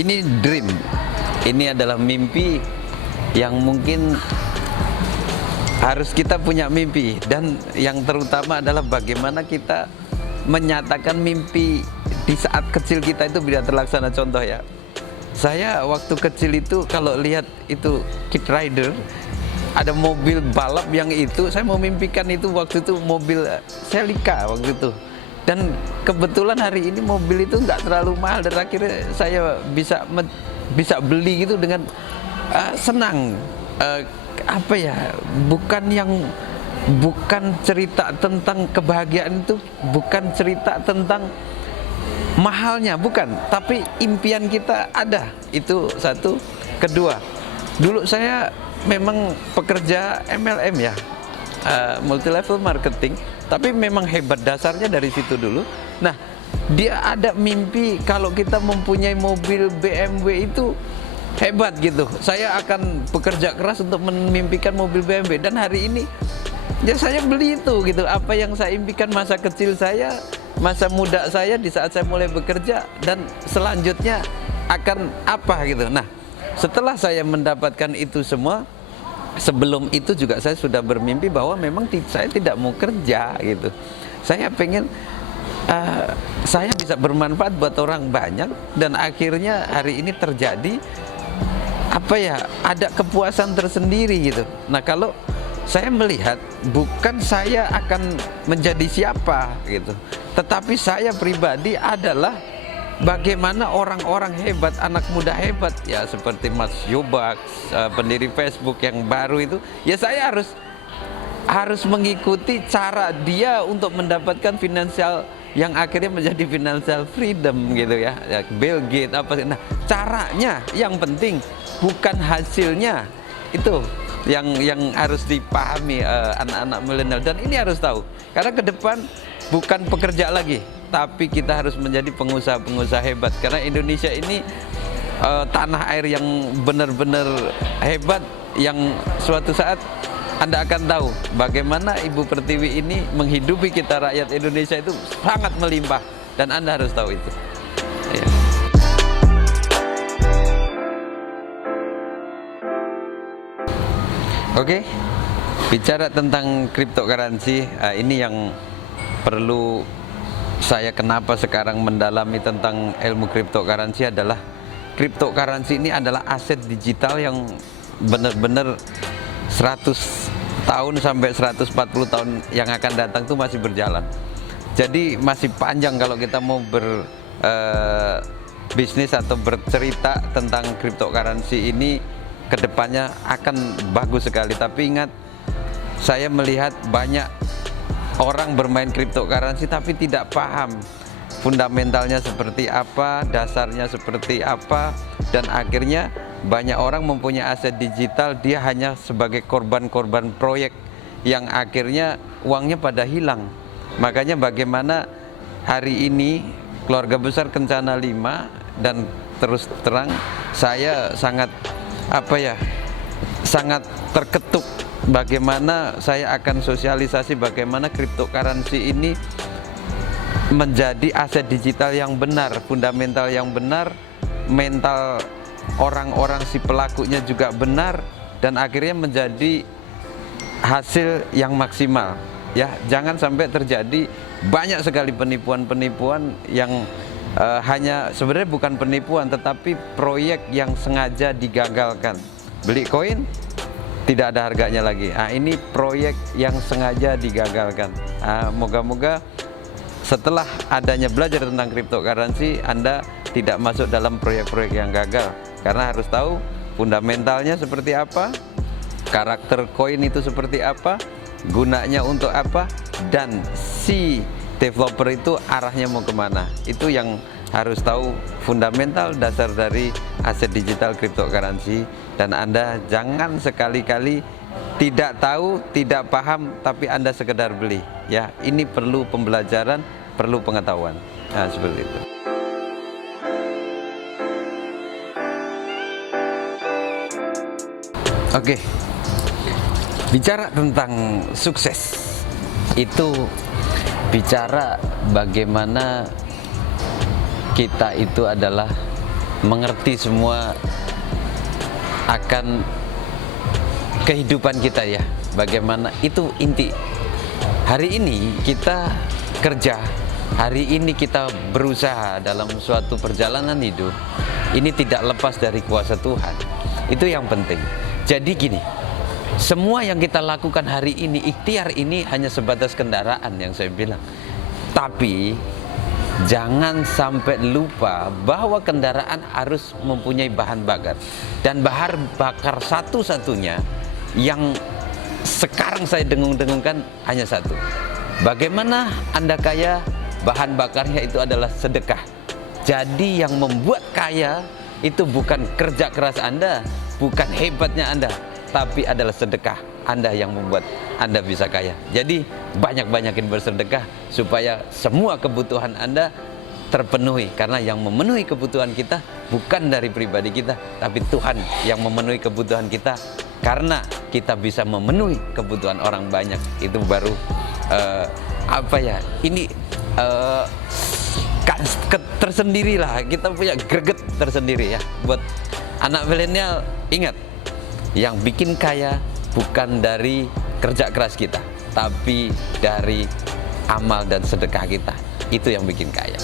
Ini dream, ini adalah mimpi yang mungkin harus kita punya mimpi, dan yang terutama adalah bagaimana kita menyatakan mimpi di saat kecil kita itu bisa terlaksana. Contoh ya, saya waktu kecil itu kalau lihat itu Kid Rider, ada mobil balap yang itu saya memimpikan itu waktu itu mobil Celica waktu itu. Dan kebetulan hari ini mobil itu nggak terlalu mahal dan akhirnya saya bisa beli gitu dengan senang. Apa ya, bukan cerita tentang kebahagiaan itu, bukan cerita tentang mahalnya, bukan, tapi impian kita ada. Itu satu. Kedua, dulu saya memang pekerja MLM ya, multi level marketing, tapi memang hebat dasarnya dari situ dulu. Nah, dia ada mimpi kalau kita mempunyai mobil BMW itu hebat gitu. Saya akan bekerja keras untuk memimpikan mobil BMW, dan hari ini ya saya beli itu gitu. Apa yang saya impikan masa kecil saya, masa muda saya di saat saya mulai bekerja, dan selanjutnya akan apa gitu. Nah, setelah saya mendapatkan itu semua, sebelum itu juga saya sudah bermimpi bahwa memang saya tidak mau kerja gitu. Saya pengen saya bisa bermanfaat buat orang banyak, dan akhirnya hari ini terjadi apa ya, ada kepuasan tersendiri gitu. Nah, kalau saya melihat bukan saya akan menjadi siapa gitu, tetapi saya pribadi adalah bagaimana orang-orang hebat, anak muda hebat ya, seperti Mas Yobak, pendiri Facebook yang baru itu, ya saya harus mengikuti cara dia untuk mendapatkan finansial yang akhirnya menjadi financial freedom gitu ya, Bill Gates apa sih. Nah, caranya yang penting, bukan hasilnya. Itu yang harus dipahami anak-anak milenial, dan ini harus tahu, karena ke depan bukan pekerja lagi, tapi kita harus menjadi pengusaha-pengusaha hebat, karena Indonesia ini tanah air yang benar-benar hebat, yang suatu saat Anda akan tahu bagaimana Ibu Pertiwi ini menghidupi kita rakyat Indonesia itu sangat melimpah, dan Anda harus tahu itu ya. Oke, bicara tentang cryptocurrency, ini yang perlu saya kenapa sekarang mendalami tentang ilmu cryptocurrency adalah cryptocurrency ini adalah aset digital yang benar-benar 100 tahun sampai 140 tahun yang akan datang itu masih berjalan. Jadi masih panjang kalau kita mau berbisnis atau bercerita tentang cryptocurrency ini, kedepannya akan bagus sekali. Tapi ingat, saya melihat banyak orang bermain cryptocurrency tapi tidak paham fundamentalnya seperti apa, dasarnya seperti apa, dan akhirnya banyak orang mempunyai aset digital, dia hanya sebagai korban-korban proyek yang akhirnya uangnya pada hilang. Makanya bagaimana hari ini keluarga besar Kencana 5, dan terus terang saya sangat sangat terketuk bagaimana saya akan sosialisasi bagaimana cryptocurrency ini menjadi aset digital yang benar, fundamental yang benar, mental orang-orang si pelakunya juga benar, dan akhirnya menjadi hasil yang maksimal ya. Jangan sampai terjadi banyak sekali penipuan-penipuan yang hanya sebenarnya bukan penipuan, tetapi proyek yang sengaja digagalkan. Beli koin tidak ada harganya lagi. Ini proyek yang sengaja digagalkan. Moga-moga setelah adanya belajar tentang cryptocurrency, Anda tidak masuk dalam proyek-proyek yang gagal, karena harus tahu fundamentalnya seperti apa, karakter koin itu seperti apa, gunanya untuk apa, dan si developer itu arahnya mau kemana. Itu yang harus tahu, fundamental dasar dari aset digital cryptocurrency. Dan Anda jangan sekali-kali tidak tahu, tidak paham, tapi Anda sekedar beli ya. Ini perlu pembelajaran, perlu pengetahuan. Nah, seperti itu. Oke, bicara tentang sukses itu bicara bagaimana kita itu adalah mengerti semua akan kehidupan kita ya. Bagaimana itu inti. Hari ini kita kerja, hari ini kita berusaha dalam suatu perjalanan hidup. Ini tidak lepas dari kuasa Tuhan. Itu yang penting. Jadi gini, semua yang kita lakukan hari ini, ikhtiar ini hanya sebatas kendaraan yang saya bilang. Tapi jangan sampai lupa bahwa kendaraan harus mempunyai bahan bakar. Dan bahan bakar satu-satunya yang sekarang saya dengung-dengungkan hanya satu. Bagaimana Anda kaya? Bahan bakarnya itu adalah sedekah. Jadi yang membuat kaya itu bukan kerja keras Anda, bukan hebatnya Anda, tapi adalah sedekah Anda yang membuat Anda bisa kaya. Jadi banyak-banyakin bersedekah supaya semua kebutuhan Anda terpenuhi. Karena yang memenuhi kebutuhan kita bukan dari pribadi kita, tapi Tuhan yang memenuhi kebutuhan kita. Karena kita bisa memenuhi kebutuhan orang banyak, itu baru ini tersendiri lah, kita punya greget tersendiri ya. Buat anak milenial, ingat, yang bikin kaya bukan dari kerja keras kita, tapi dari amal dan sedekah kita. Itu yang bikin kaya.